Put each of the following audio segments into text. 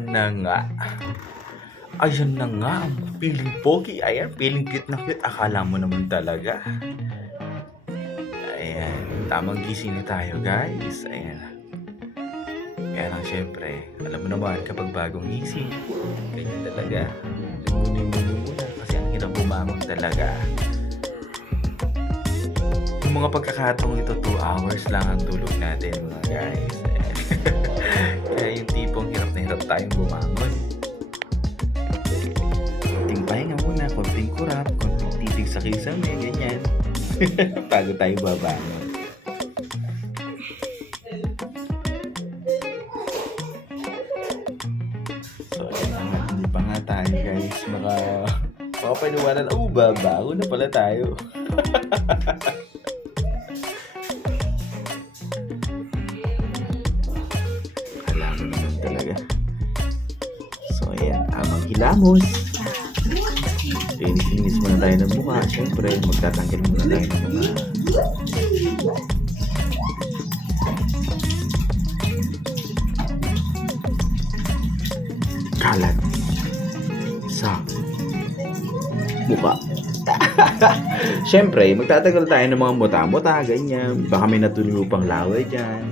Ayan na nga. Ayan na nga ang feeling pogi. Ayan, feeling cute na cute. Akala mo naman talaga. Ayan, tamang gising na tayo guys. Ayan. Kaya lang syempre, alam mo naman kapag bagong gising, ganyan talaga. Limuni-muni muna kasi ang hirap bumangon talaga. Yung mga pagkakataong ito, 2 hours lang ang tulog natin mga guys. Ayan. Kaya yung tipong hirap na hirap tayong bumangon. Konting pahinga muna, konting kurap, konting titig sa kisame, ganyan. Bago tayo babangon. So, hindi pa nga tayo guys. Makapaniwala na, babago na pala tayo. Alam mo naman talaga. So, ayan, tamang hilamos. Linis muna tayo ng mukha. Siyempre, magtatanggal muna tayo ng mga kalat sa mukha. Siyempre, magtatanggal tayo ng mga muta-muta, ganyan. Baka may natuloy pang laway dyan.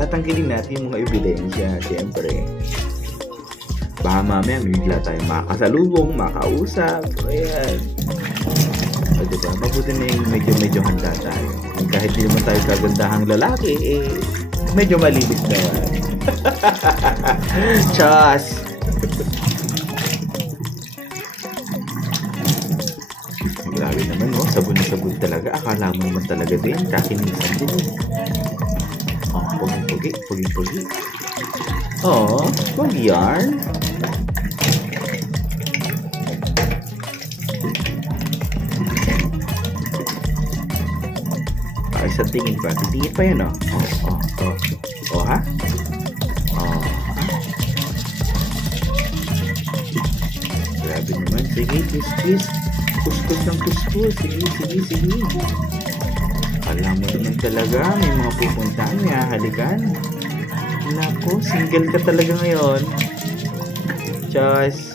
Tatanggalin natin yung mga ebidensya, siyempre. Baka mamaya may bigla tayo makasalubong, makausap. Ayan. O diba? Mabuti na yung medyo handa tayo. Kahit di naman tayo kagandahang lalaki, medyo malinis naman. Chas! Grabe naman, no? Sabon na sabon talaga. Akala mo naman talaga din. Kakinisan din. Oh, pogi. Oh, pogi yarn. Sa tingin pa. Titingin pa yan, oh. Oh, ha? Oh, ha? Grabe naman. Sige, kiss. Kuskus ng kuskus. Sige. Alam mo naman talaga, may mga pupuntahan, may hahalikan. Naku, single ka talaga ngayon. Chas.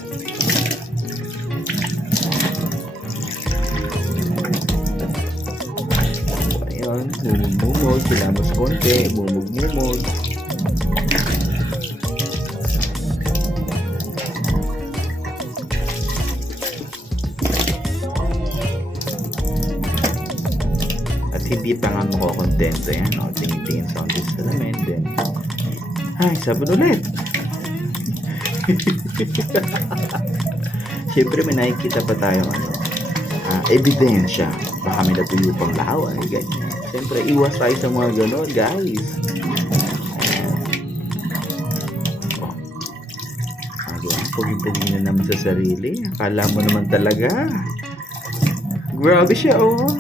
Mumug, kilamos konti, mumug. At hindi pa nga makokontento yan, no? Tingin sa ontis salamin, then ay, sabon ulit. Siyempre may nakikita pa tayo ebidensya. Baka may natuyo pang laway, ganyan. Siyempre, iwas tayo sa mga ganon, guys. Pogi-pogi na naman sa sarili. Akala mo naman talaga. Grabe siya, oh.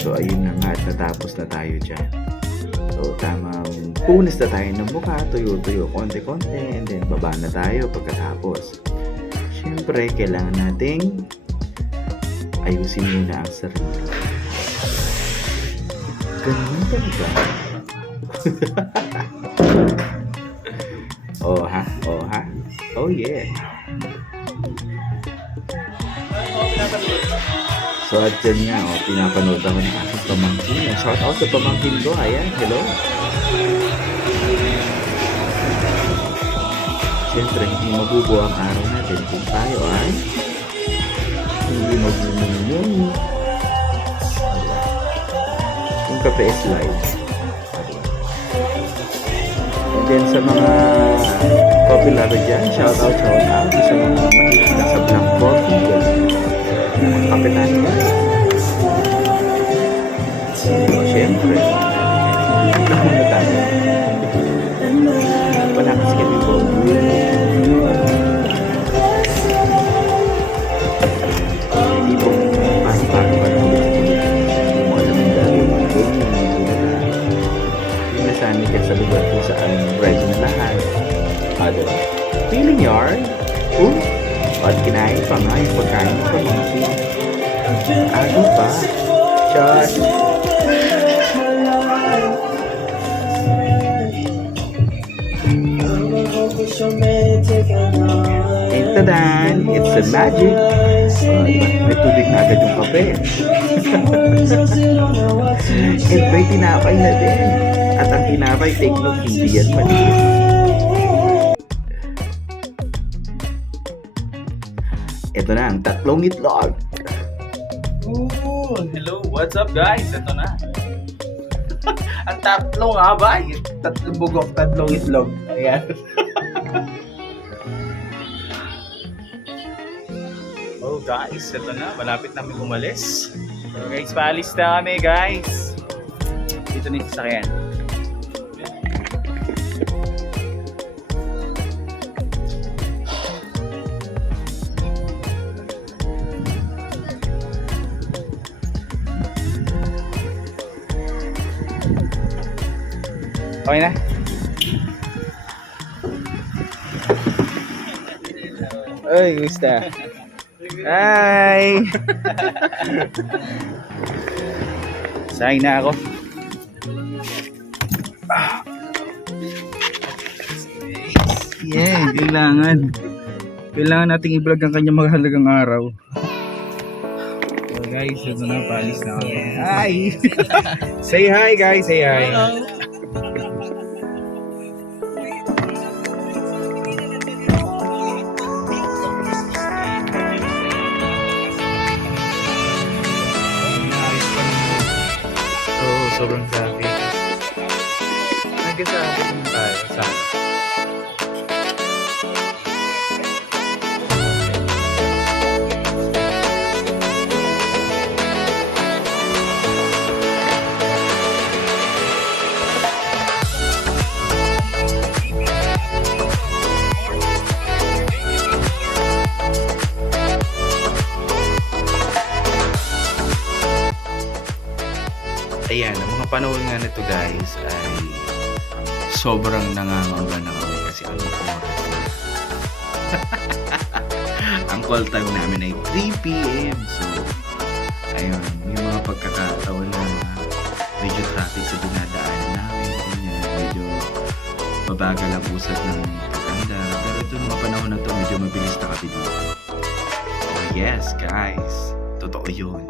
So, ayun na nga at natapos na tayo dyan. So, tamang punis na tayo ng mukha, tuyo-tuyo, konti-konti, and then baba na tayo pagkatapos. Siyempre, kailangan nating ayusin muna ang sarili. Ganun talaga. Oh, ha? Oh, yeah. So at yan nga, pinapanood ako ng aking pamangkin. Shout out sa pamangkin ko. Ayan, hello. Siyempre, hindi mabubuo ang araw natin kung tayo ay hindi magbumumuni. Yung kape is live. And then sa mga popular dyan, shout out sa mga mahilig na sa black coffee. Kape tayo. So, siyempre, naman na tayo. Panakas kami po. Hindi po, paano ba na ulit yung mga naman dahil mga ganyan, yung nasanay ka sa lugar kung saan ready na lahat. Ano? Feeling yard? At kinain pa nga yung pagkain ng pamangkin. Ano pa? Chos! Tadan! It's the magic! May tubig na agad yung kape. At may tinapay na din. At ang tinapay, take note, hindi yan maliit. Ito na ang tatlong itlog. Hello, what's up guys? Ito na. Ang tatlong haba, tatlong bugok, tatlong itlog. Ayan. Oh guys, ito na. Malapit namin umalis. So guys, paalis na kami guys. Dito na yung sasakyan. Okay na? Ay, gusta. Hi! Saing na ako. Yeah, kailangan. Kailangan nating i-vlog ang kanyang mahalagang araw. So guys, ito na, paalis na ako. Hi! Say hi guys, say hi. Hello. Sobrang traffic. Nagkasama naman tayo. Saan? Ayan, ang mga panahon nga nito guys ay sobrang nangangamba na kami kasi anong oras na. Ang call time namin ay 3 p.m. So, ayun, yung mga pagkakataon na medyo traffic sa dinadaanan namin, ganyan, medyo mabagal ang usap ng paganda. Pero ito mga panahon na to, medyo mabilis na kami dito. Oh yes, guys, totoo yun.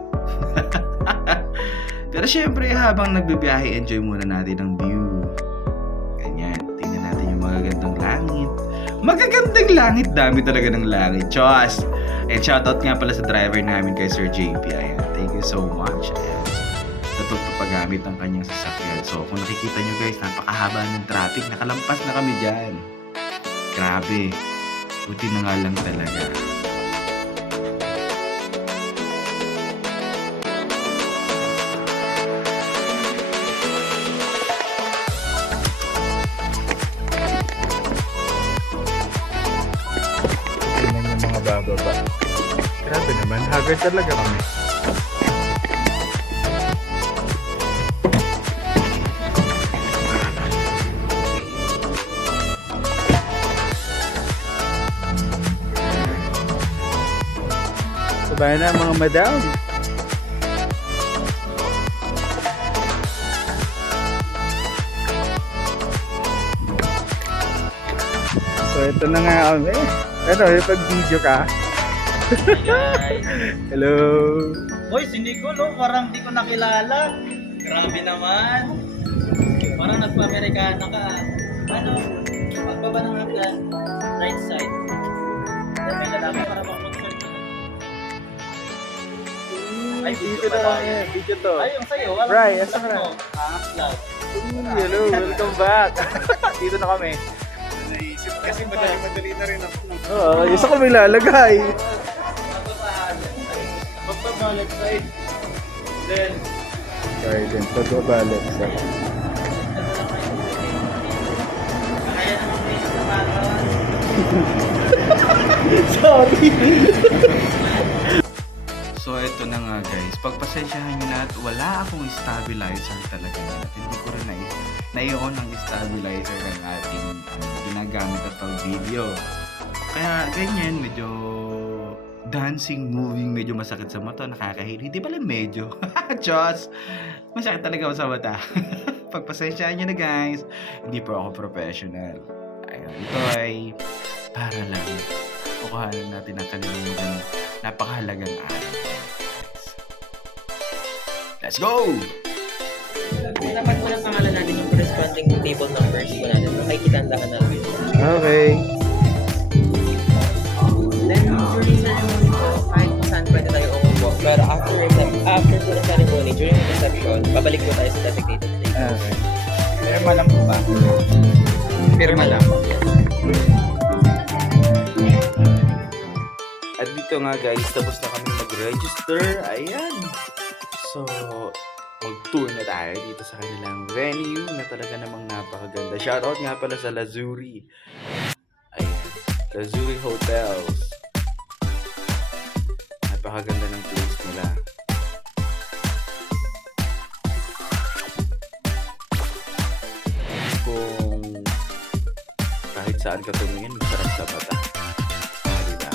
Pero syempre, habang nagbibiyahe, enjoy muna natin ang view. Ganyan, tingnan natin yung magagandang langit. Magagandang langit, dami talaga ng langit. Chos! And shoutout nga pala sa driver namin kay Sir JP. Ayan, thank you so much. Ayan, sa pagpapagamit ng kanyang sasakyan. So, kung nakikita nyo guys, napakahaba ng traffic. Nakalampas na kami dyan. Grabe. Buti na nga lang talaga. Bababa. Grabe naman, haggard talaga kami. Sabay na mga madam. So ito na nga kami. Ano, yung pag-video ka? Hello! Hoy, hindi ko no, parang di ko nakilala. Grabe naman. Parang nagpa-Amerikana ka. Ano? Pagbaba ng hanggan, right side. Then may lalaki para mag-concert na. Ay, Dito na lang yan, video to. Ay, yung sa'yo, wala. Bri, asa ka na? Vlog. Hello, welcome back. Dito na kami. Naisip kasi madali na rin ako. Oo, isa ko may lalagay. Pagbaba left side. Then, Sorry din, pagbabalot sa... kaya naman may sapatos. Sorry! So, ito na nga guys. Pagpasensyahan nyo na at wala akong stabilizer talaga. At hindi ko rin na-on ang stabilizer ng ating ginagamit at pag-video. Kaya ganyan, medyo dancing, moving, medyo masakit sa mata, nakakahili. Hindi pala medyo. Diyos! Masakit talaga sa mata. Pagpasensyaan nyo na guys, hindi po ako professional. Ayun, ito ay para lang kukuhanan natin ang kanilang napakahalagang araw. Let's go! Dapat mo ng pangalan natin yung corresponding table numbers ko natin. Makikita ang daan natin. Okay. Then, during ceremony po, kahit kung saan pwede tayo umupo. Pero after po ng ceremony, during the reception, babalik po tayo sa designated place. Okay. Pirma lang po ba? Pirma lang. At dito nga guys, tapos na kami mag-register. Ayan. So, mag-tour na tayo dito sa kanilang venue na talaga namang napakaganda. Shoutout nga pala sa Lazuri. Ayan. Lazuri Hotels. Napakaganda ng place nila. Kung kahit saan ka tumingin, masarap sa mata. Diba?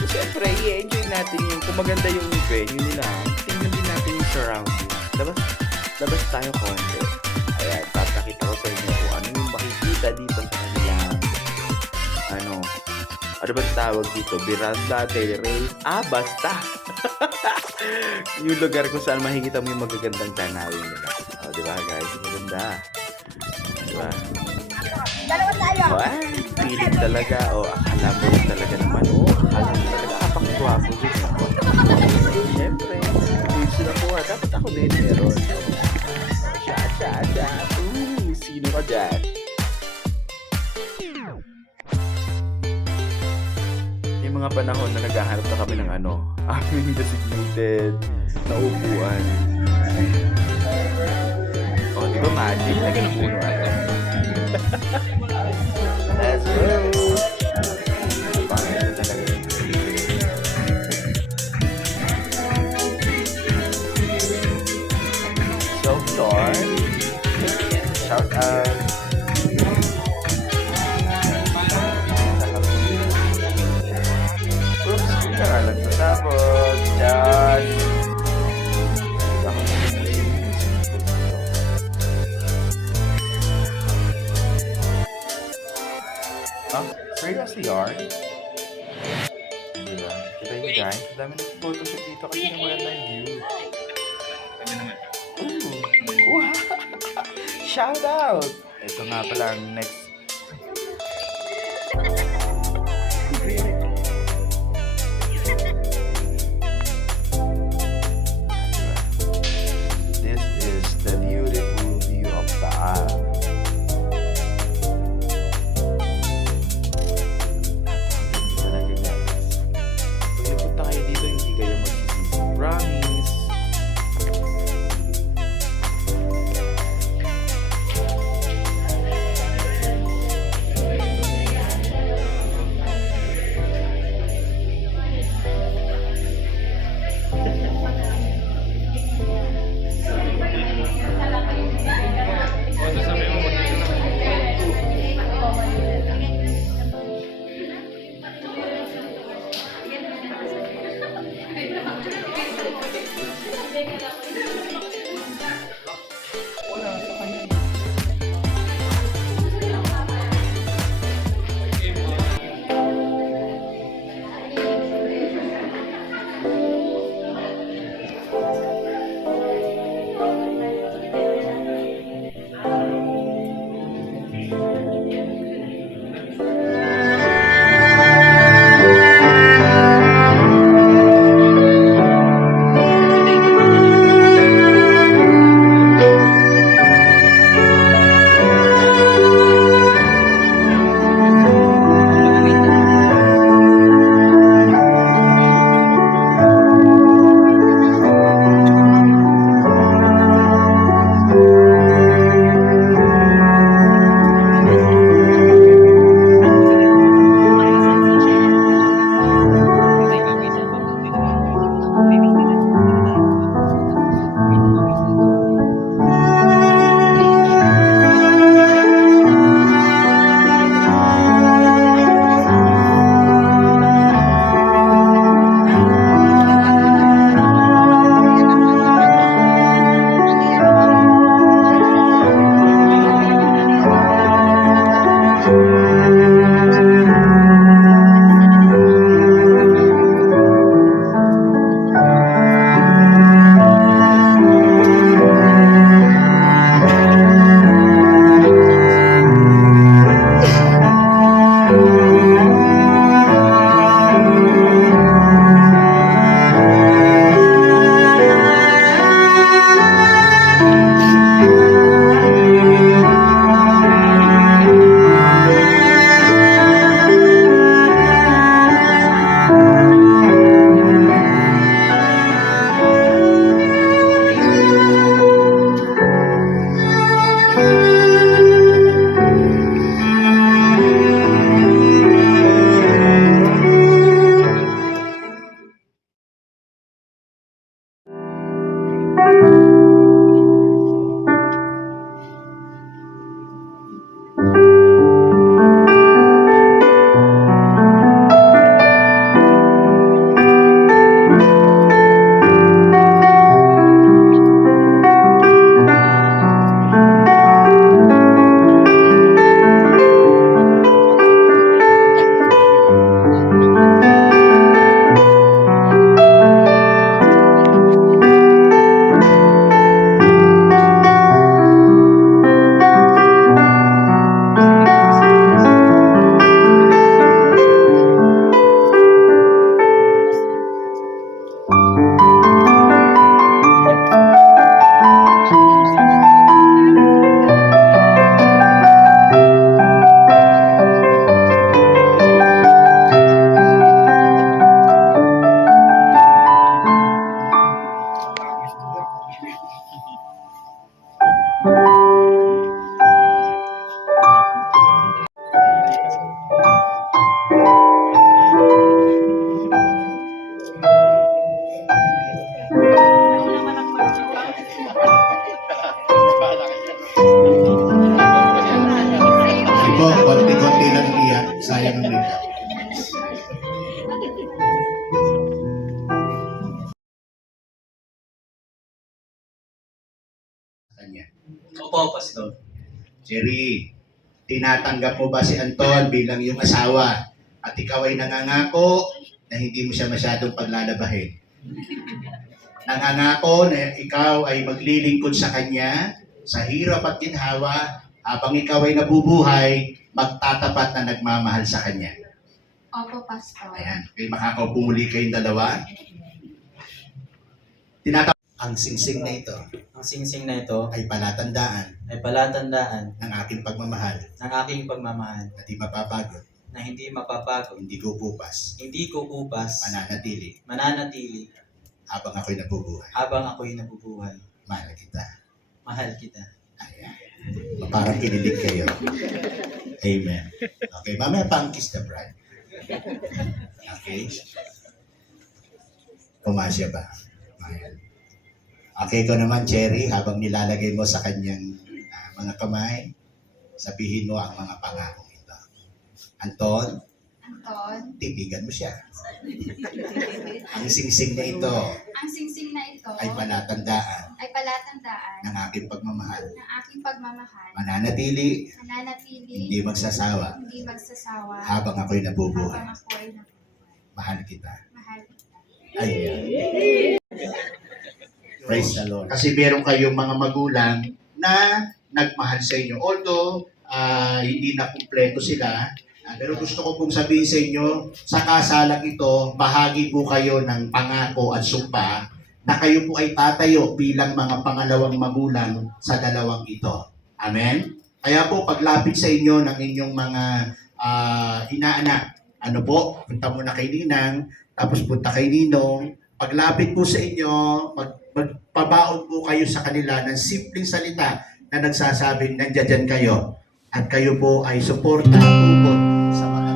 So, siyempre, i-enjoy natin yung kung maganda yung venue nila. Tingnan din natin yung surrounding. Labas tayo konti. Ayan, papakita ko sa inyo kung ano yung makikita dito sa kanilang ano ba tawag dito? Veranda del Rey. Basta! Yung lugar kung saan makikita mo yung magagandang tanawin nila. Diba guys? Maganda. Diba? Wow, pilit talaga. Akala mo rin talaga naman. Akala mo talaga. Apakagwapo din. Siyempre, hindi sila kuha. Dapat ako din meron. Siya. Sino ka dyan? May mga panahon na naghahanap na kami ng aming designated na upuan. Di ba magic? Lagyan ng puno ata. Let's go! Pangit na talaga. So, Lord, shout out. Oops, nakalag sa tapos. Josh. Seriously, Art? Diba? Kita nyo guys, ang dami ng photoshoot dito kasi yung maganda yung view. Kami naman. Wow! Shout out! Ito nga pala ang next. This is the beautiful view of Taal. Promise. tumanggap. Kanya. Opo, Pastor. Jerry, tinatanggap mo ba si Anton bilang iyong asawa at ikaw ay nangangako na hindi mo siya masyadong paglalabahin? Nangangako na ikaw ay maglilingkod sa kanya sa hirap at ginhawa habang ikaw ay nabubuhay, magtatapat na nagmamahal sa kanya. Opo, Pastor. Ayan, kay makakaupo muli kayong dalawa. Tinatapos ang singsing na ito Ang singsing na ito ay palatandaan ay palatandaan ng aking pagmamahal ng aking pagmamahal na di mapapagod, na hindi mapapagod, hindi kukupas, hindi kukupas, mananatili habang ako'y nabubuhay. habang ako'y nabubuhay. Mahal kita. Mahal kita. Ayan. Parang kinilig kayo. Amen. Okay, mamaya pang-kiss the bride. Okay? Pumasya ba? Ayan. Okay, ikaw naman, Cherry, habang nilalagay mo sa kanyang mga kamay, sabihin mo ang mga pangako ito. Anton, Anton, titigan mo siya. Ang singsing na ito ang singsing na ito ay palatandaan ay palatandaan ng aking pagmamahal. ng aking pagmamahal. Mananatili, Mananatili, hindi magsasawa, hindi magsasawa, habang ako'y nabubuhay. habang ako'y nabubuhay. Mahal kita. Mahal kita. Ayan. Praise the Lord. Kasi meron kayong mga magulang na nagmahal sa inyo. Although, hindi na kumpleto sila, pero gusto ko pong sabihin sa inyo, sa kasalang ito, bahagi po kayo ng pangako at sumpa na kayo po ay tatayo bilang mga pangalawang magulang sa dalawang ito. Amen? Kaya po, paglapit sa inyo ng inyong mga inaanak, ano po, punta muna kay Ninang, tapos punta kay Ninong, paglapit po sa inyo, magpabaon po kayo sa kanila ng simpleng salita na nagsasabing nandiyan kayo at kayo po ay suporta, tubod sa mga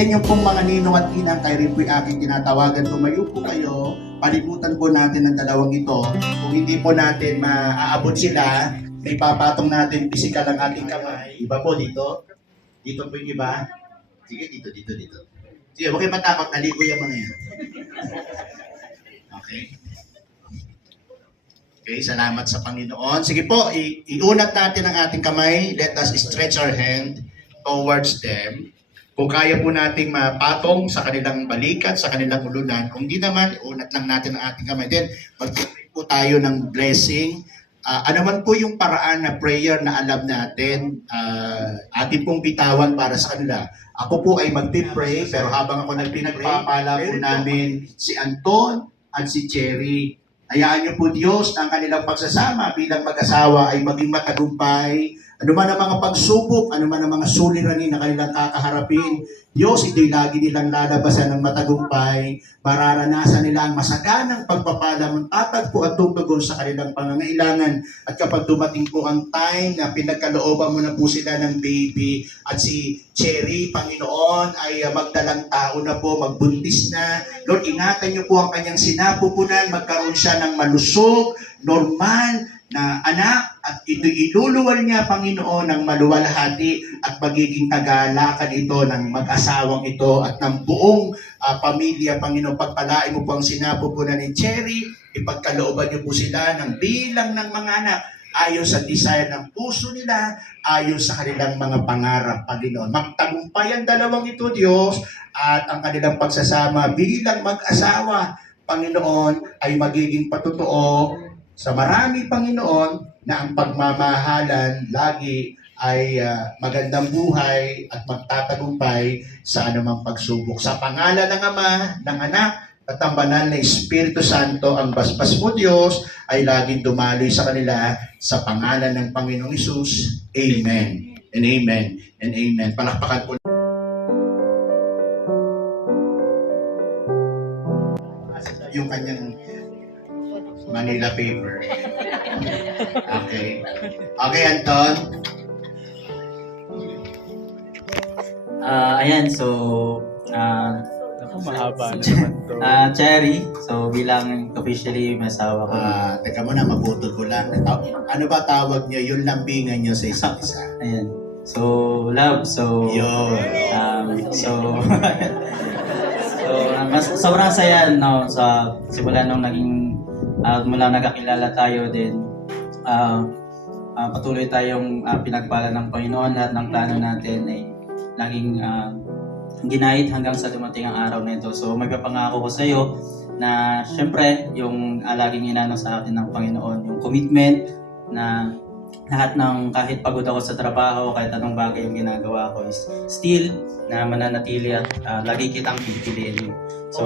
Then yung pong mga ninong at inang, kayo rin po yung aking tinatawagan, tumayo po kayo, palibutan po natin ang dalawang ito. Kung hindi po natin maaabot sila, may papatong natin physical ang ating kamay. Iba po dito. Dito po yung iba. Sige, dito. Sige, huwag kayo matakot, naligo yung mga yan. Okay. Okay, salamat sa Panginoon. Sige po, iunat natin ang ating kamay. Let us stretch our hand towards them. Kung kaya po nating mapatong sa kanilang balikat, sa kanilang ulunan. Kung di naman, iunat lang natin ang ating kamay. Then, mag-pray po tayo ng blessing. Ano man po yung paraan na prayer na alam natin, ating pong bitawan para sa kanila. Ako po ay mag-pray, pero habang ako nagpinagpapala po namin si Anton at si Cherry. Hayaan niyo po Diyos na ang kanilang pagsasama bilang mag-asawa ay maging matagumpay. Ano man ang mga pagsubok, ano man ang mga suliranin na kanilang kakaharapin, Diyos, ito'y lagi nilang lalabasan ng matagumpay. Mararanasan nila ang masaganang pagpapala, magtatagpo at tutugon sa kanilang pangangailangan. At kapag dumating po ang time na pinagkalooban mo na po sila ng baby at si Cherry, Panginoon, ay magdalang tao na po, magbuntis na. Lord, ingatan niyo po ang kanyang sinapupunan, magkaroon siya ng malusog, normal, na anak at ito iluluwal niya, Panginoon, ng maluwalhati at magiging tagalakan ito ng mag-asawang ito at ng buong pamilya, Panginoon. Pagpalain mo po ang sinapupunan ni Cherry, ipagkalooban niyo po sila ng bilang ng mga anak ayon sa desire ng puso nila, ayon sa kanilang mga pangarap, Panginoon. Magtagumpay ang dalawang ito, Diyos, at ang kanilang pagsasama bilang mag-asawa, Panginoon, ay magiging patotoo sa marami, Panginoon, na ang pagmamahalan lagi ay magandang buhay at magtatagumpay sa anumang pagsubok. Sa pangalan ng Ama, ng Anak, at ang banal na Espiritu Santo, ang basbas mo, Diyos, ay laging dumaloy sa kanila sa pangalan ng Panginoong Hesus. Amen. And amen. And amen. Palakpakan po. Yung kanyang Manila paper. Okay. Okay, Anton. Ayan, so Mahaba naman to. Cherry, so bilang officially masawa ko. Teka muna, maputol ko lang. Ano ba tawag niyo? Yung lambingan niyo sa isa't isa. Ayan. So, love. So, Yun. so, sobrang saya, no, sa simula nung naging, mula nagkakilala tayo din, patuloy tayong pinagpala ng Panginoon. Lahat ng plano natin ay naging ginahit hanggang sa dumating ang araw na ito. So, magpapangako ko sa iyo na syempre, yung laging inano sa akin ng Panginoon, yung commitment na lahat ng kahit pagod ako sa trabaho, kahit anong bagay yung ginagawa ko is still na mananatili at lagi kitang pipiliin. So,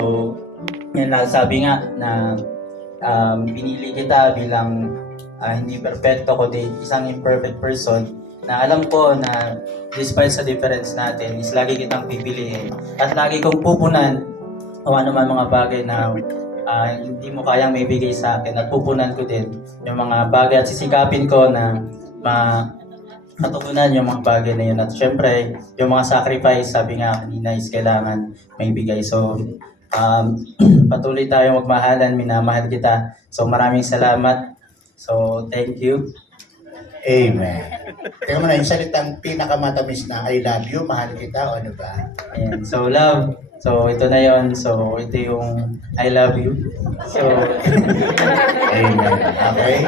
yan lang sabi nga na pinili kita bilang hindi perfecto kundi isang imperfect person na alam ko na despite sa difference natin is lagi kitang pipiliin at lagi kong pupunan kung ano man mga bagay na hindi mo kayang maibigay sa akin at pupunan ko din yung mga bagay at sisikapin ko na matutunan yung mga bagay na yun at syempre yung mga sacrifice sabi nga kanina is kailangan maibigay. So patuloy tayong magmahalan, minamahal kita. So maraming salamat. So thank you. Amen. Kaya mo na yung salitang pinakamatamis na I love you, mahal kita, o ano ba? Ayan. So love. So ito na yon. So ito yung I love you. So Amen. Okay?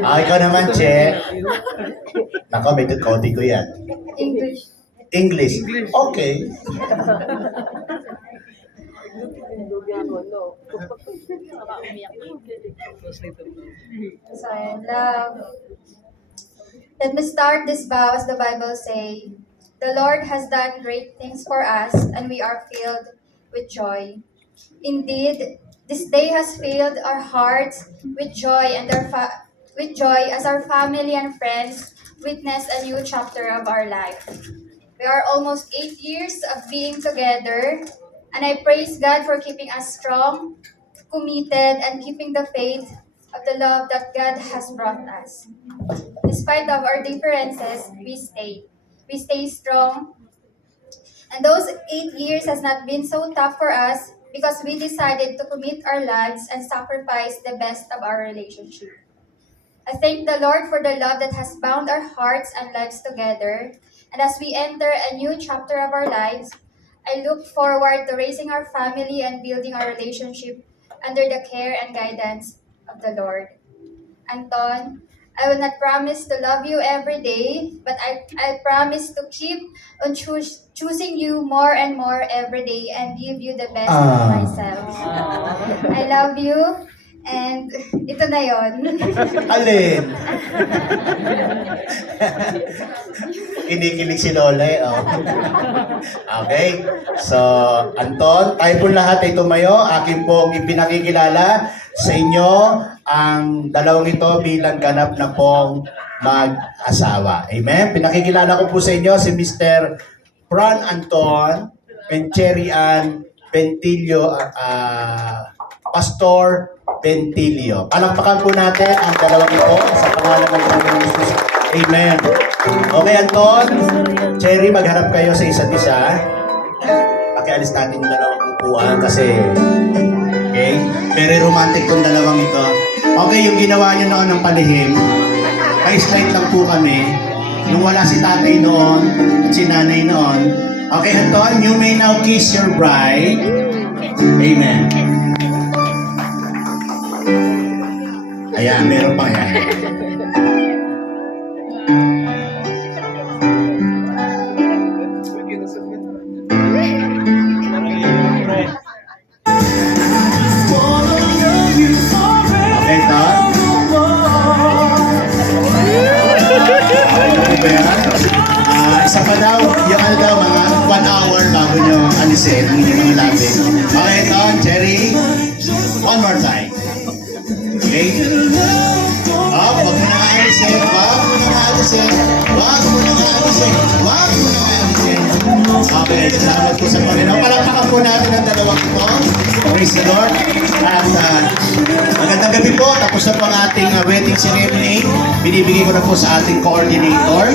Ikaw naman, Che. Nako, may copy ko yan. English. English. Okay. So, love. Let me start this vow as the Bible say. The Lord has done great things for us, and we are filled with joy. Indeed, this day has filled our hearts with joy, and with joy as our family and friends witness a new chapter of our life. We are almost 8 years of being together, and I praise God for keeping us strong, committed, and keeping the faith of the love that God has brought us. Despite of our differences, we stay strong, And those 8 years has not been so tough for us because we decided to commit our lives and sacrifice the best of our relationship. I thank the Lord for the love that has bound our hearts and lives together. And as we enter a new chapter of our lives, I look forward to raising our family and building our relationship under the care and guidance of the Lord. Anton, I will not promise to love you every day, but I promise to keep on choosing you more and more every day and give you the best of myself. I love you, and ito na yon. Alin? Kinikilig si Lola eh. Oh. Okay. So, Anton, tayo po lahat ay tumayo. Akin pong ipinakikilala sa inyo ang dalawang ito bilang ganap na pong mag-asawa. Amen? Pinakikilala ko po sa inyo si Mr. Fran Anton and Cherry Ann Bentilio, Pastor Bentilio. Palakpakan po natin ang dalawang ito sa pangalan ng Panginoon Jesus. Amen. Okay, Anton, Cherry, maghanap kayo sa isa't isa. Pakialis natin yung dalawang upuan kasi okay, very romantic tong dalawang ito. Okay, yung ginawa niyo noon ng palihim, pa-slide lang po kami. Nung wala si tatay noon at si nanay noon. Okay, Anton, you may now kiss your bride. Amen. Ayan, meron pa yan. Okay, Todd? Okay ba yan? Isa pa daw, yung ano daw, mga 1 hour bago nyo alisin ang inyong mga labi. Okay, Todd, Cherry, one more time. Okay? Wag mo na alisin, wag mo na alisin, wag mo na alisin, wag mo na alisin. Okay, salamat po sa Panginoon. Palakpakan po natin ang dalawang ito. Praise the Lord. At magandang gabi po. Tapos na po ang ating wedding ceremony. Binibigay ko na po sa ating coordinator.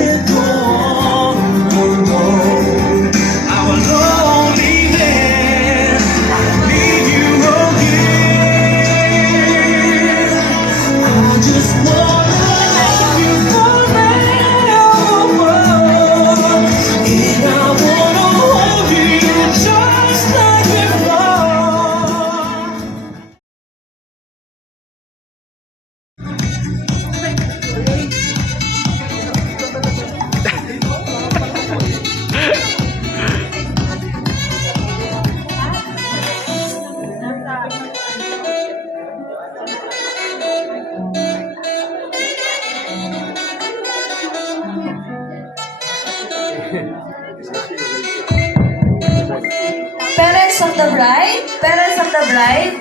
Parents of the bride, parents of the bride.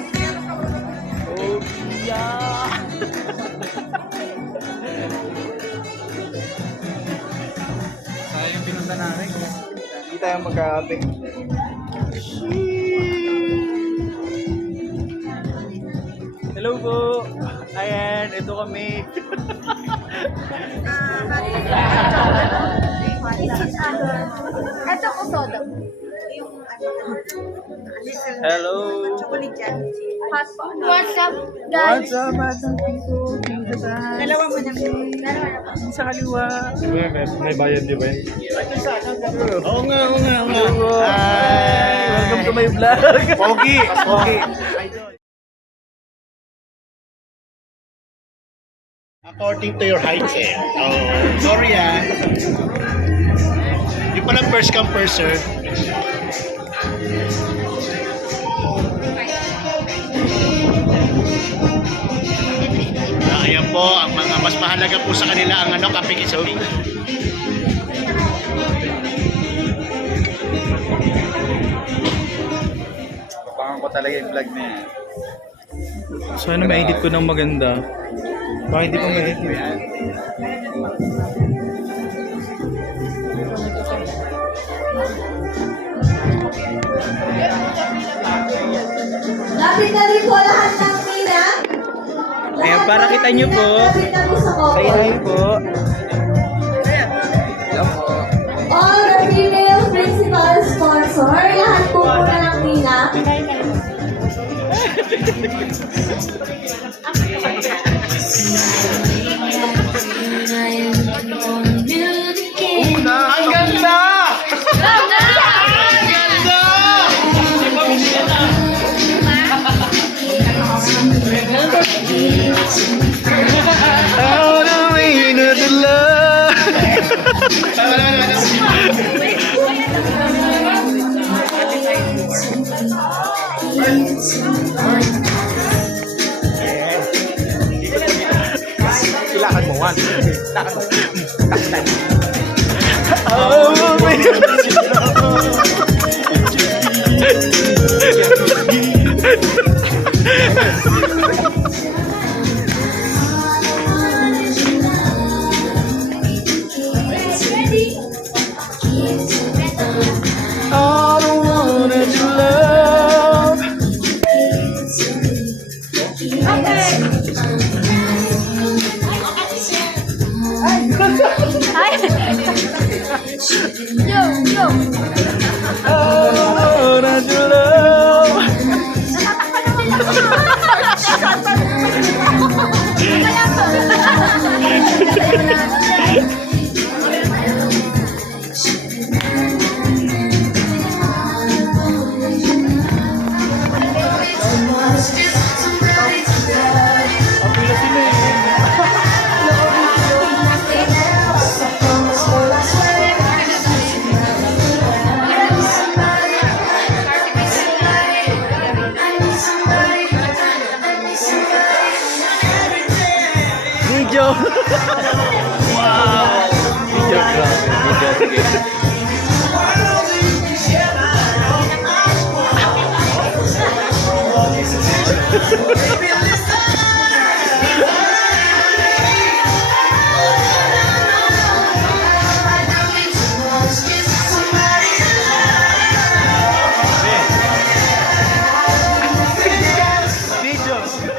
Sayang pinunta namin. Hindi tayo magkakape. Hello po! Ayan, ito kami. Ito ko soda. Hello! What's up, guys? What's up, batang people? Dalawa mo na. Dalawa na. Sa kaliwa. May bayad di ba yun? Oo nga. Hi! Welcome to my vlog. Pogi! According to your height eh. Oh, sorry ah. Yung palang first come first serve. Ayan po, ang mga mas mahalaga po sa kanila ang kapikisog. Papangan ko talaga yung vlog na yan. Sana ma-edit ko ng maganda. Bakit hindi pa ma-edit? Lapit na rin po lahat ng pila. Ayan, para kita nyo po. Lapit na rin sa couple. Say hi po. All the female principals for Wala ng ninang. Ang ganda! Ang ganda! Out of rain of the love. Kailangan mo, Juan. Out of rain of the all the one that you love. All the one that you love. Video. Wow. Video, grabe. Video, sige.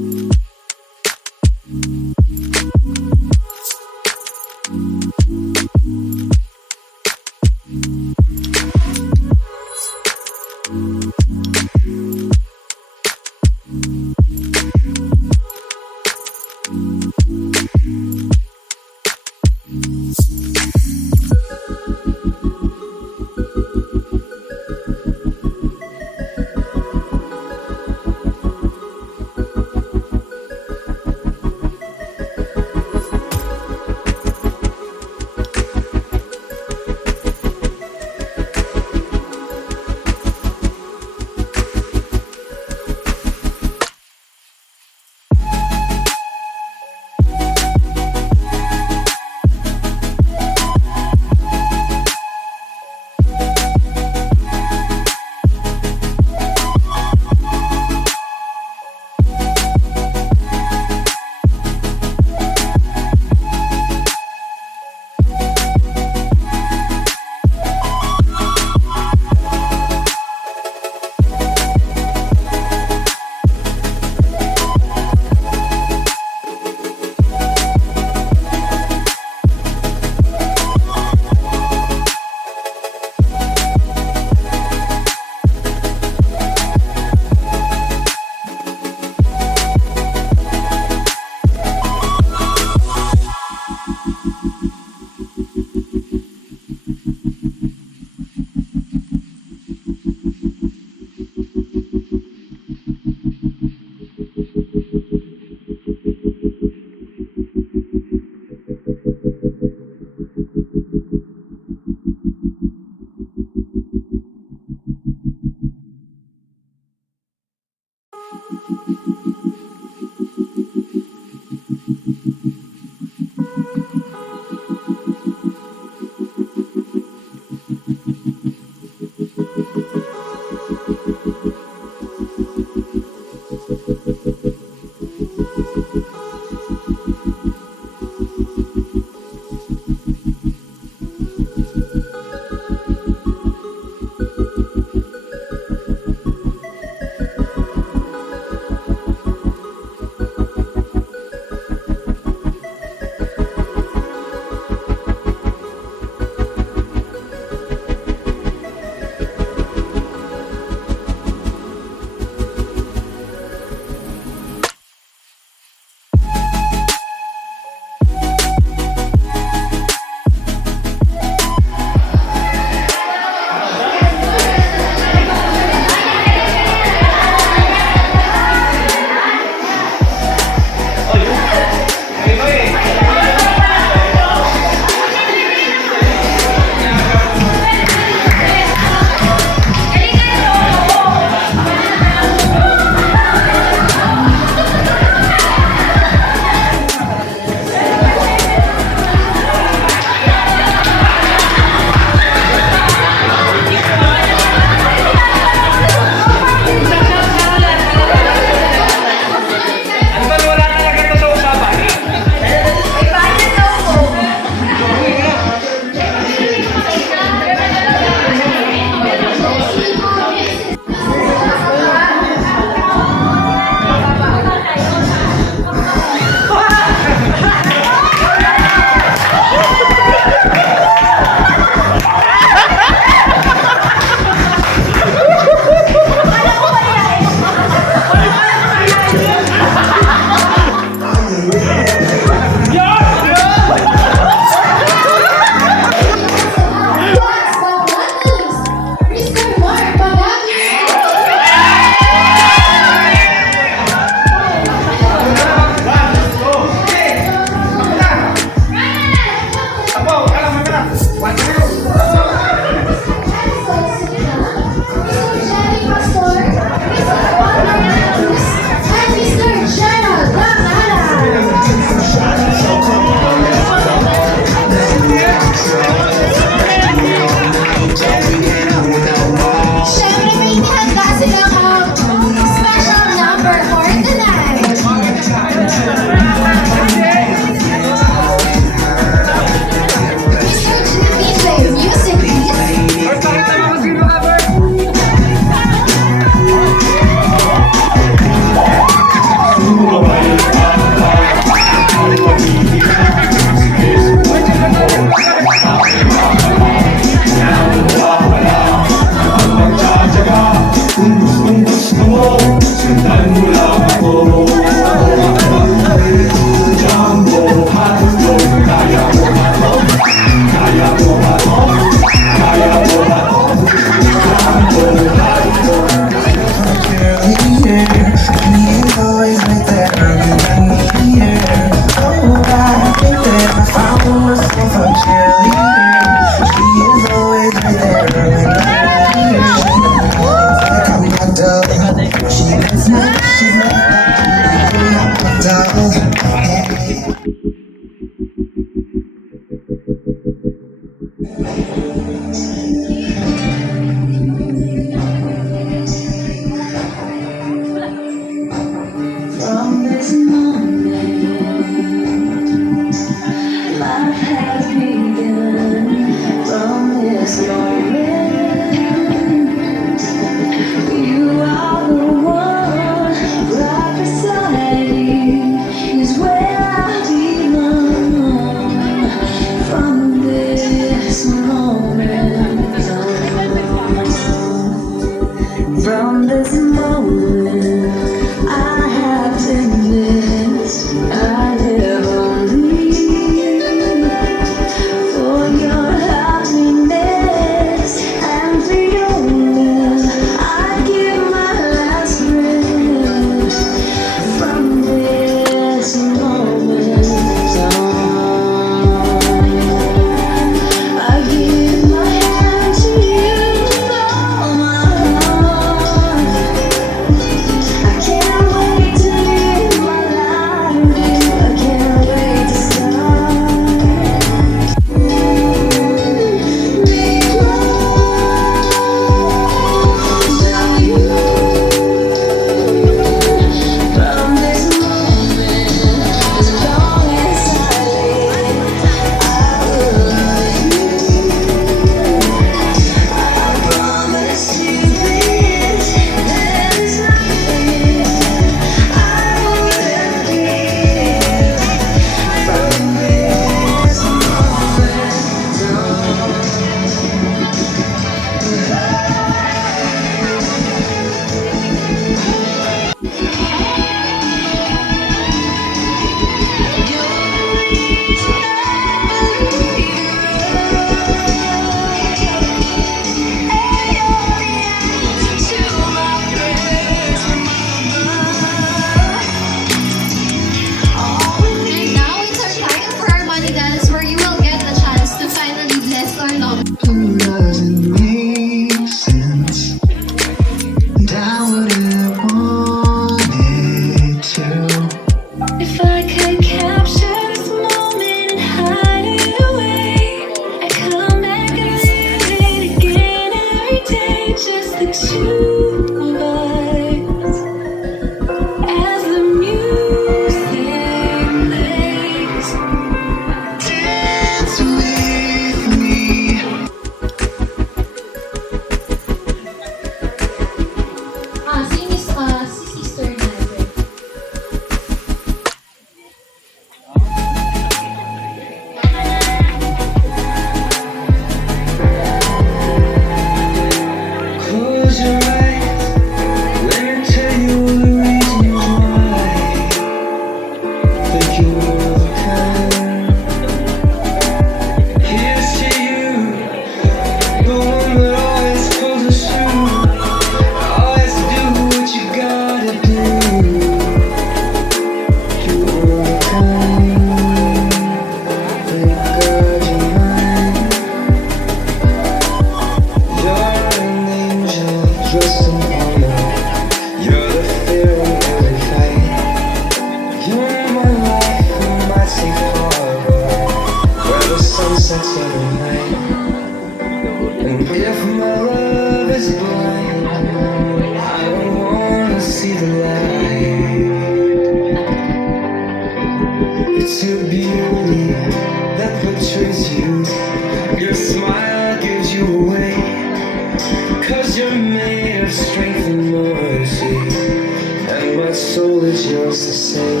to say.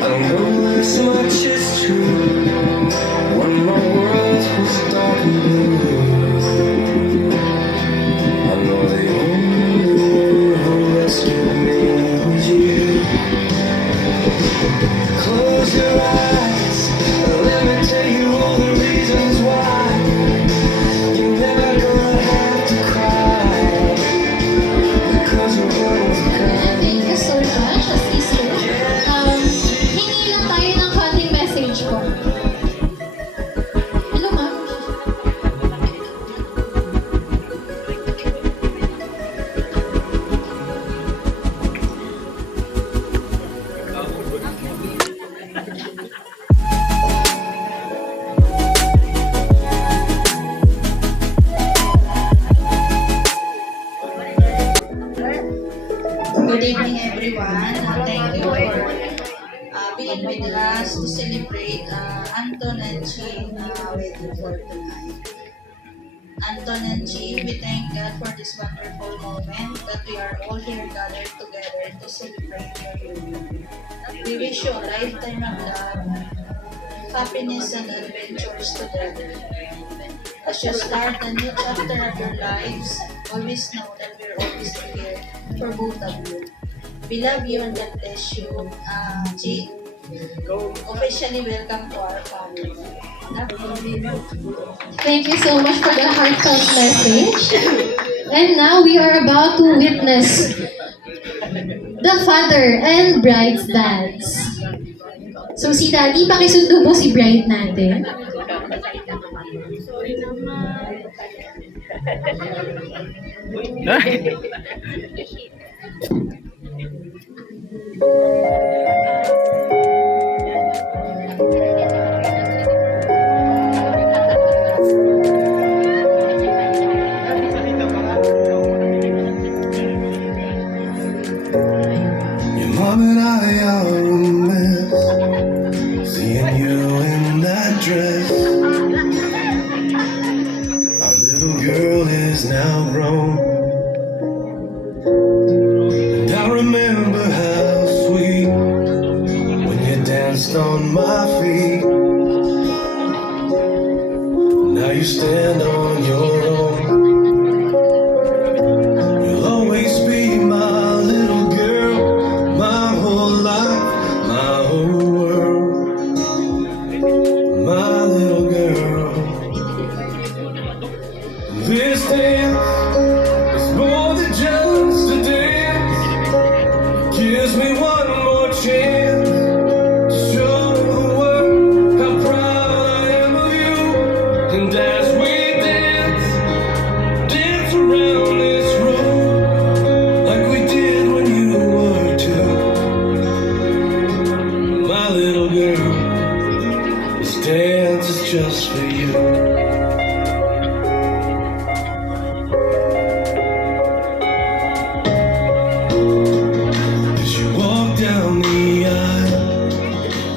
I know this much is true. When my world was dark and blue, I know the only one who rescued me was you. Close your eyes, let me tell you all the reasons why you're never gonna have to cry, because your world was gone. Thank you so much, Assistant. Hingi lang tayo ng konting message po. Hello, ma'am. Good evening, everyone. Thank you for being with us to celebrate Anton and Jean wedding for tonight. Anton and Jean, we thank God for this wonderful moment that we are all here gathered together to celebrate your union. We wish you a lifetime of love, happiness, and adventures together. As you start a new chapter of your lives, always know that we're always here for both of you. We love you and God bless you. G, officially welcome to our family. Thank you so much for the heartfelt message. And now we are about to witness the father and bride's dance. So si Daddy, pakisundo mo si bride natin. Your mom and I are a mess, seeing you in that dress. Our little girl is now grown, and I remember how sweet when you danced on my feet. Now you stand on your own. You'll always be my little girl, my whole life, my whole world, my little girl. This dance is more than just a dance. It gives me one more chance to show the world how proud I am of you. And as we dance, dance around this room like we did when you were two. My little girl, this dance is just for you. As you walk down the aisle,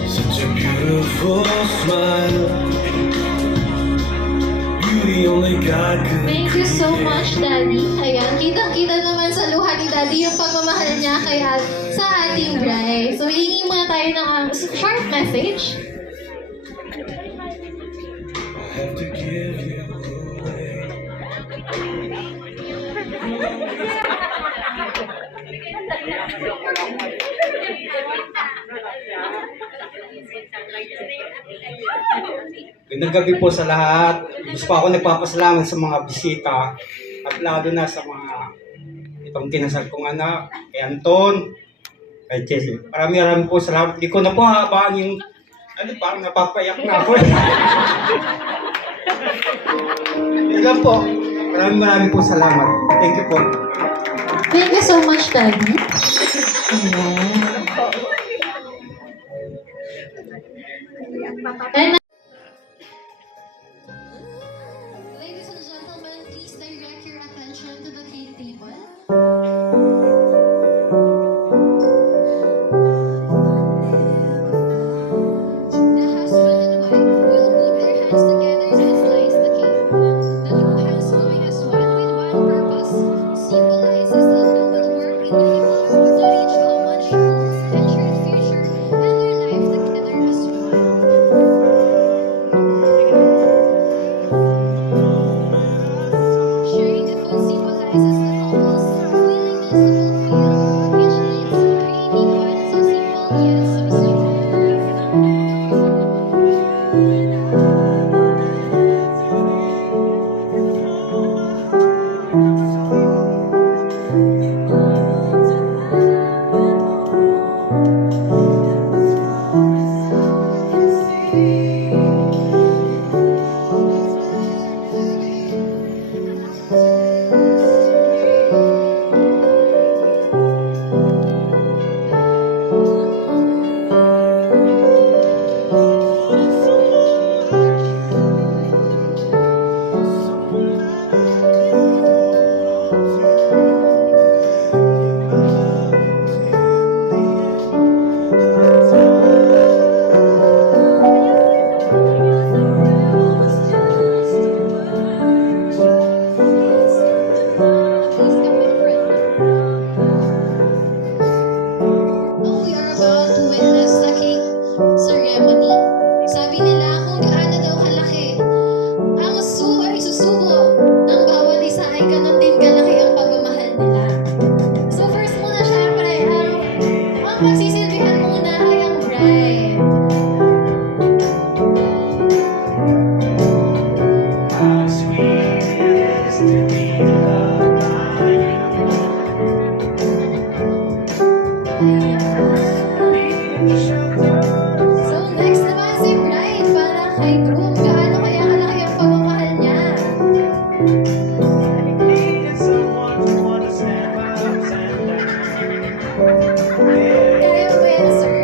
such a beautiful smile. Beauty only God could Thank you so create. much, Daddy. Ayan, kitang-kita naman sa luha ni Daddy yung pagmamahal niya kaya sa ating bride. So, hihingi muna tayo ng short message. I have to give you away. Gandang gabi po sa lahat. Gusto po ako nagpapasalamat sa mga bisita at lalo na sa mga itong kinasal kong anak, kay Anton, kay Jessie. Marami po salamat. Hindi ko na po habaan yung parang napapayak na ako. Yun lang po. Marami po salamat. Thank you po. Thank you so much, Daddy. Ayan. And ladies and gentlemen, please direct your attention to the cake table. The husband and wife will put their hands together and slice the cake. The two hands moving as one with one purpose symbolizes that we will work in unity to reach common goals and Oh, we are about to witness the king ceremony. Sabi nila kung gaano daw kalaki ang ay susubo ng bawat isa ay ganun din kalaki ang pagmamahal nila. So first muna syempre, ang magsisilbihan muna ay ang bride. So next naman si bride para kay groom. Gaano kaya kalaki ang pagmamahal niya? Kaya ba yan, sir?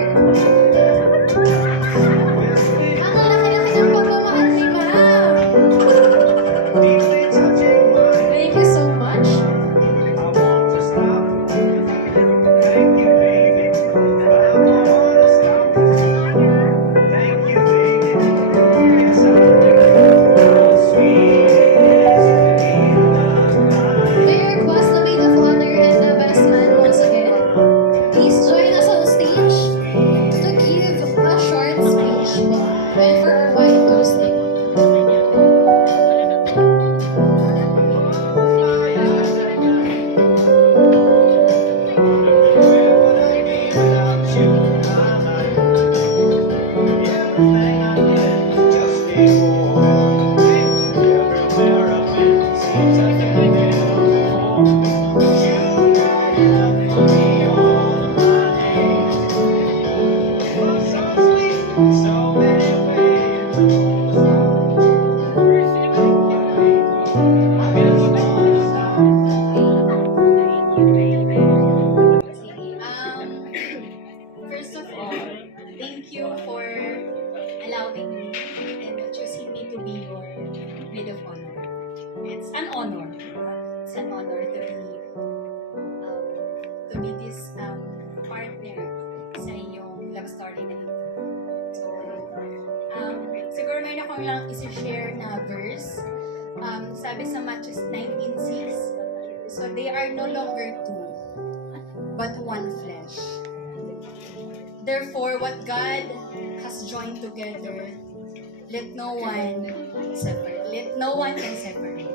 Ang laki-laki ng pagmamahal ni ma'am. Thank you so much. May I request the maid of honor and the best man once again. Please join us on stage to give a short speech and for our wine toasting. First of all, thank you for allowing me and choosing me to be your maid of honor. It's an honor. It's an honor to be this partner sa iyong love story na ito. So, siguro ngayon ako lang isi-share na verse. Sabi sa Matthew 19:6, so they are no longer two, but one flesh. Therefore, what God has joined together, let no one separate. Let no one can separate.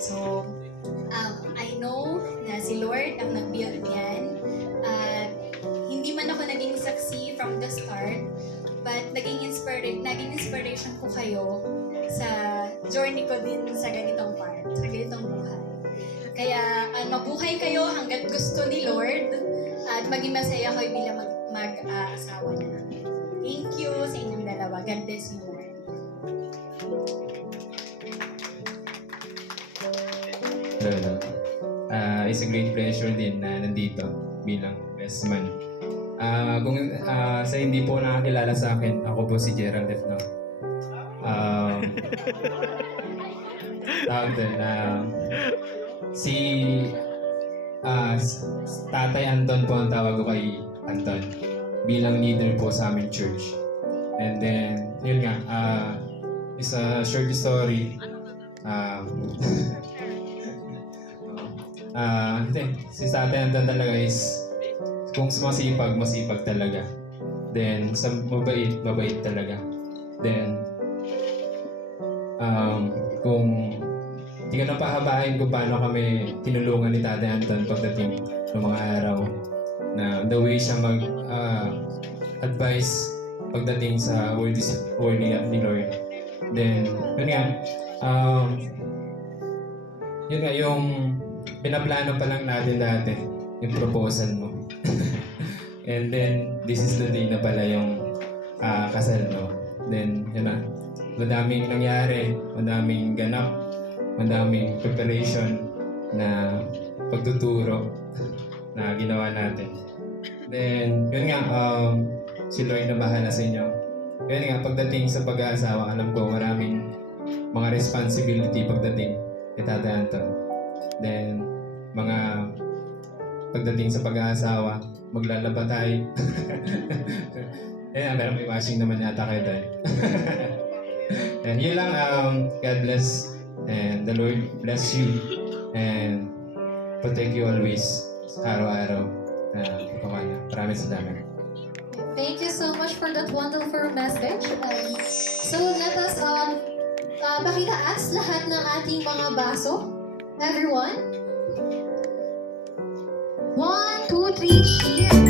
So, I know na si Lord ang nag-build niyan. At hindi man ako naging saksi from the start, but naging inspiration ko kayo sa journey ko din sa ganitong part, sa ganitong buhay. Kaya mabuhay kayo hanggat gusto ni Lord at maging masaya kayo bilang mag-asawa na. Thank you sa inyong dalawa. God bless you, Lord. Lolo. It's a great pleasure din na nandito bilang best man. Kung sa hindi po nakakilala sa akin, ako po si Gerald F. No? Tawag din, si Tatay Anton po ang tawag ko kay Anton bilang leader po sa aming church. And then, yun nga, is a short story. Si Tatay Anton talaga is kung masipag talaga. Then, sa mabait talaga. Then, kung hindi ko na pahabain kung paano kami tinulungan ni Tatay Anton pagdating ng mga araw na the way siya advice pagdating sa word ni Lord. Then, yun nga, yung pinaplano pa lang natin dati yung proposal mo. And then, this is the day na pala yung kasal mo. Then, yun na. Madaming nangyari, madaming ganap, madaming preparation na pagtuturo na ginawa natin. Then, yun nga, si Lord na bahala sa inyo. Yun nga, pagdating sa pag-aasawa, alam ko maraming mga responsibility pagdating kay Tatay Anton. Then, pagdating sa pag-aasawa, maglalaba tayo. Pero may washing naman yata kayo dahil. And yun lang, God bless and the Lord bless you and protect you always, araw-araw. Maraming salamat. Thank you so much for that wonderful message. So let us pakitaas lahat ng ating mga baso. Everyone. 1, 2, 3, cheers!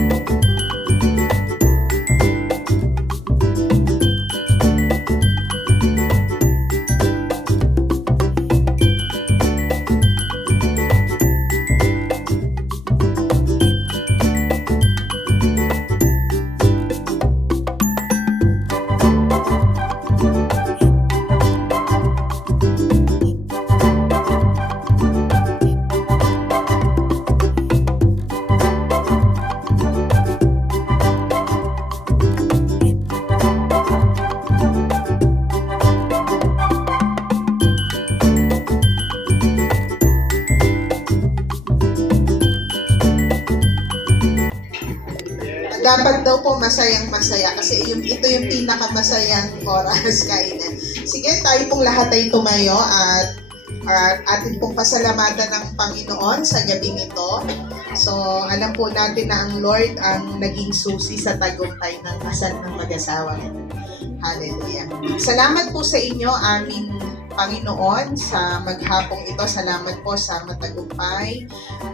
Dapat daw po masayang-masaya kasi ito yung pinakamasayang oras kainan. Sige, tayo pong lahat ay tumayo at atin pong pasalamatan ng Panginoon sa gabing ito. So, alam po natin na ang Lord ang naging susi sa tagumpay ng kasal ng mag-asawa. Hallelujah. Salamat po sa inyo, aming Panginoon, sa maghapong ito. Salamat po sa matagumpay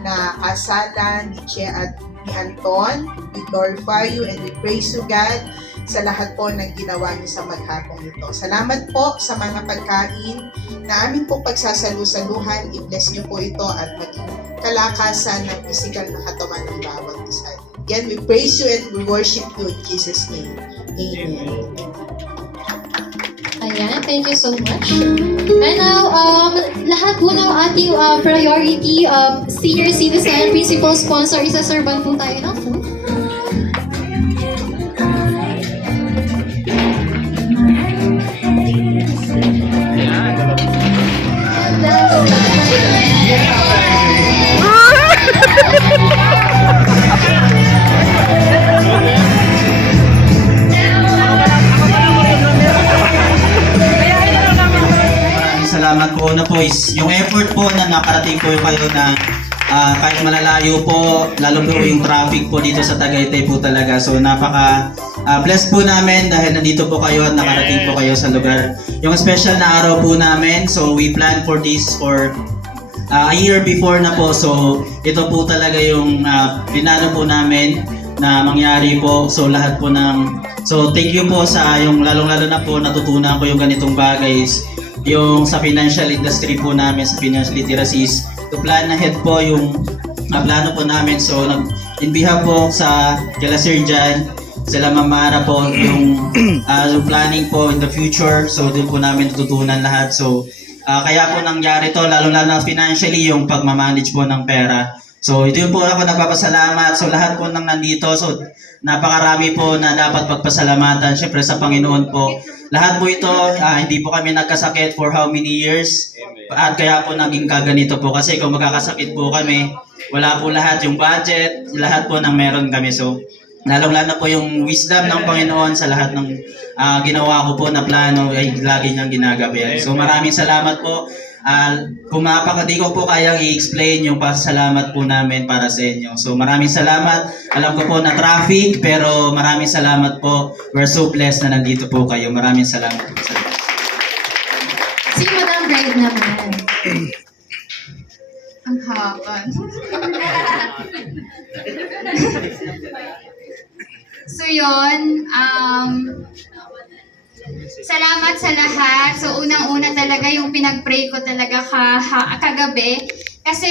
na kasalan ni Che at ni Anton. We glorify you and we praise you, God, sa lahat po ng ginawa niyo sa maghapong ito. Salamat po sa mga pagkain na amin po pagsasalu-saluhan. I-bless niyo po ito at maging kalakasan ng physical na katawan ng bawat isa. Again, we praise you and we worship you in Jesus' name. Amen. Ayan, thank you so much. And now, lahat po ng ating priority senior citizen, principal sponsor, isaserban po tayo ng food. Salamat po na po is yung effort po na nakarating po kayo na kahit malalayo po, lalo po yung traffic po dito sa Tagaytay po talaga. So napaka blessed po namin dahil nandito po kayo at nakarating po kayo sa lugar. Yung special na araw po namin, so we planned for this for a year before na po. So ito po talaga yung pinano po namin na mangyari po. So lahat po so thank you po sa yung lalong-lalo na po natutunan ko yung ganitong bagay is yung sa financial industry po namin, sa financial literacies, to plan ahead po yung plano po namin. So in behalf po sa kila Sir Jan, sila Mamara po, yung planning po in the future, so din po namin tututunan lahat. So kaya po nangyari to, lalo-lalo na financially, yung pagmamanage po ng pera. So ito yung po ako nagpapasalamat. So lahat po nang nandito, so napakarami po na dapat pagpasalamatan. Siyempre sa Panginoon po. Lahat po ito, hindi po kami nagkasakit for how many years. At kaya po naging kaganito po. Kasi kung magkakasakit po kami, wala po lahat yung budget, lahat po nang meron kami. So lalong-lalo po yung wisdom ng Panginoon sa lahat ng ginawa ko po na plano ay lagi niyang ginagabayan. So maraming salamat po. Kung di ko po kayang i-explain yung pasalamat po namin para sa inyo. So maraming salamat. Alam ko po na traffic, pero maraming salamat po. We're so blessed na nandito po kayo. Maraming salamat po. Si Madam Brave naman. Ang haba. So yun, salamat sa lahat. So unang-una talaga yung pinag-pray ko talaga kagabi. Kasi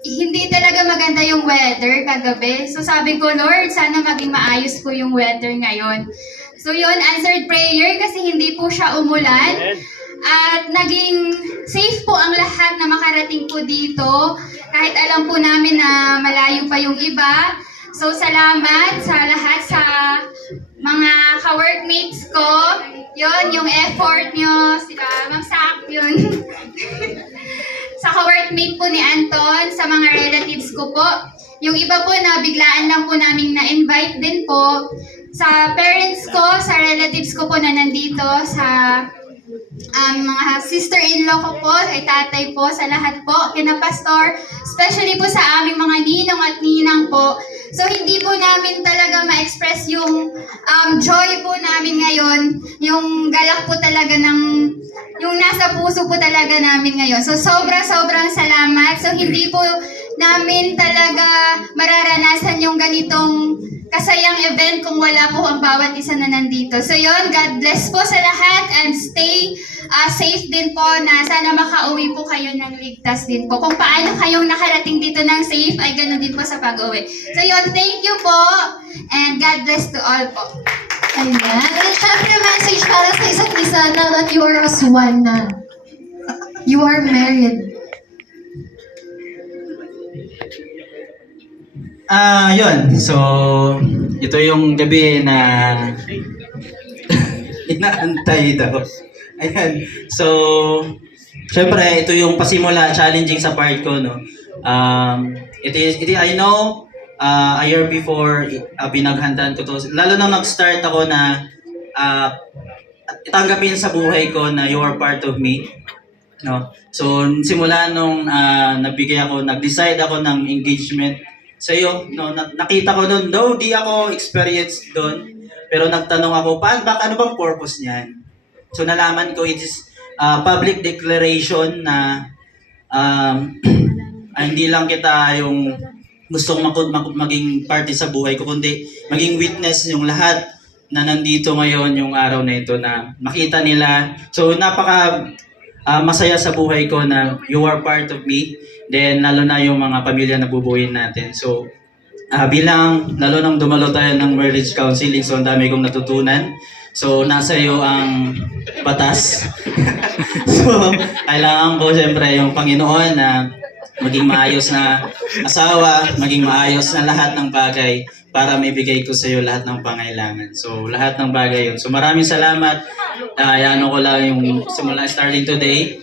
hindi talaga maganda yung weather kagabi. So sabi ko, Lord, sana maging maayos po yung weather ngayon. So yun, answered prayer kasi hindi po siya umulan. At naging safe po ang lahat na makarating po dito. Kahit alam po namin na malayo pa yung iba. So salamat sa lahat sa mga ka-workmates ko. Yun, yung effort nyo. Sila, Ma'am Sak, yun. Sa ka-workmate po ni Anton, sa mga relatives ko po. Yung iba po na biglaan lang po namin na-invite din po. Sa parents ko, sa relatives ko po na nandito, sa mga sister-in-law ko po, kay tatay po, sa lahat po, kina pastor, especially po sa aming mga ninong at ninang po. So hindi po namin talaga ma-express yung joy po namin ngayon, yung galak po talaga yung nasa puso po talaga namin ngayon. So sobrang salamat. So hindi po namin talaga mararanasan yung ganitong kasayang event kung wala po ang bawat isa na nandito. So yun, God bless po sa lahat and stay safe din po na sana makauwi po kayo ng ligtas din po. Kung paano kayong nakarating dito ng safe, ay ganun din po sa pag-uwi. So yun, thank you po and God bless to all po. Ayan. And syempre, message para sa isa't isa na that you are as one na. You are married. Yun. So, ito yung gabi na inaantay daw. Ayan. So, syempre, ito yung pasimula, challenging sa part ko, no? I know, a year before, pinaghandaan ko to. Lalo nang nag-start ako na itanggapin sa buhay ko na you are part of me. No? So, simula nung nag-decide ako ng engagement sa iyo, no, nakita ko noon, though di ako experienced doon, pero nagtanong ako, ano bang purpose niyan? So nalaman ko, it is public declaration na hindi lang kita yung gustong maging party sa buhay ko, kundi maging witness yung lahat na nandito ngayon yung araw na ito na makita nila. So napaka masaya sa buhay ko na you are part of me. Then, lalo na yung mga pamilya na bubuuin natin. So, lalo nang dumalo tayo ng marriage counseling, so ang dami kong natutunan. So, nasa iyo ang batas. So, kailangan ko siyempre yung Panginoon na maging maayos na asawa, maging maayos na lahat ng bagay para may bigay ko sa iyo lahat ng pangailangan. So, lahat ng bagay yun. So, maraming salamat. Ano ko lang yung simula starting today,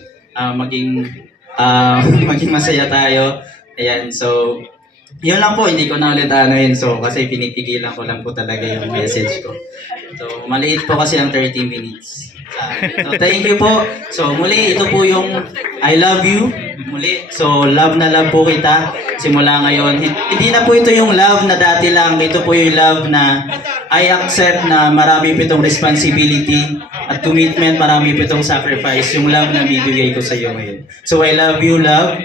maging masaya tayo. Ayan, so, yun lang po, hindi ko na ulit yun. So, kasi pinipigilan ko lang po talaga yung message ko. So, maliit po kasi ang 30 minutes. So, thank you po. So, muli, ito po yung I love you. Muli, so, love na love po kita. Simula ngayon. Hindi na po ito yung love na dati lang. Ito po yung love na I accept na marami po itong responsibility at commitment, marami po itong sacrifice. Yung love na bibigay ko sa iyo ngayon. So, I love you, love.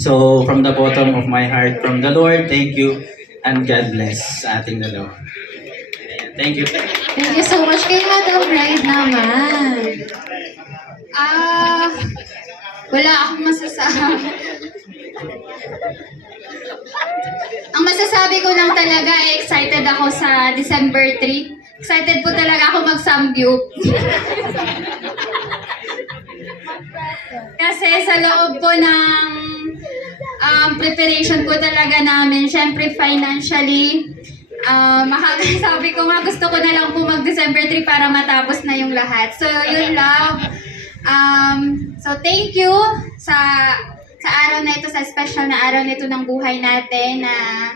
So, from the bottom of my heart, from the Lord, thank you and God bless sa ating dalawa. Thank you. Thank you so much kay Madam Bride naman. Wala akong masasabi. Ang masasabi ko lang talaga, excited ako sa December 3. Excited po talaga ako mag-samgyup. Kasi sa loob po ng preparation po talaga namin, syempre financially, sabi ko nga gusto ko na lang po mag-December 3 para matapos na yung lahat. So yun lang. So thank you sa araw na ito, sa special na araw na ito ng buhay natin na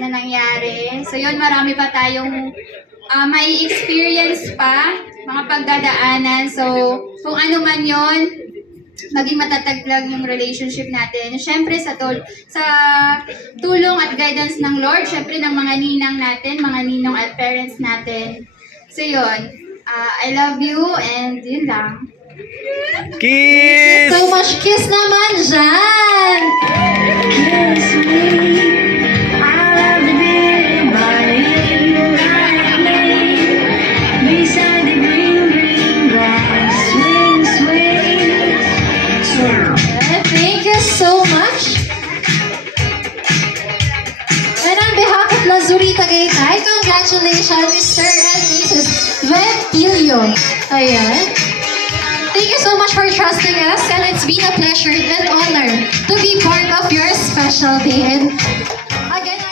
nangyari. So yun, marami pa tayong may experience pa, mga pagdadaanan. So kung ano man yun, maging matatag lang yung relationship natin. Siyempre sa tulong at guidance ng Lord, siyempre ng mga ninang natin, mga ninong at parents natin. So yun, I love you and yun lang. Kiss! So much kiss naman dyan! Kiss me. I love the beat by beside the green grass. Swing, swing. Thank you so much. Lazuri, Tagaytay. Congratulations, Mr. and Mrs. Ventilio. Ayan. Thank you so much for trusting us, and it's been a pleasure and honor to be part of your special day. And again,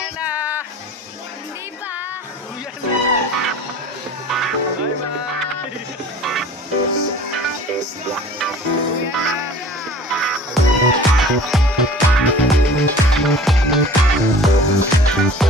Bye-bye.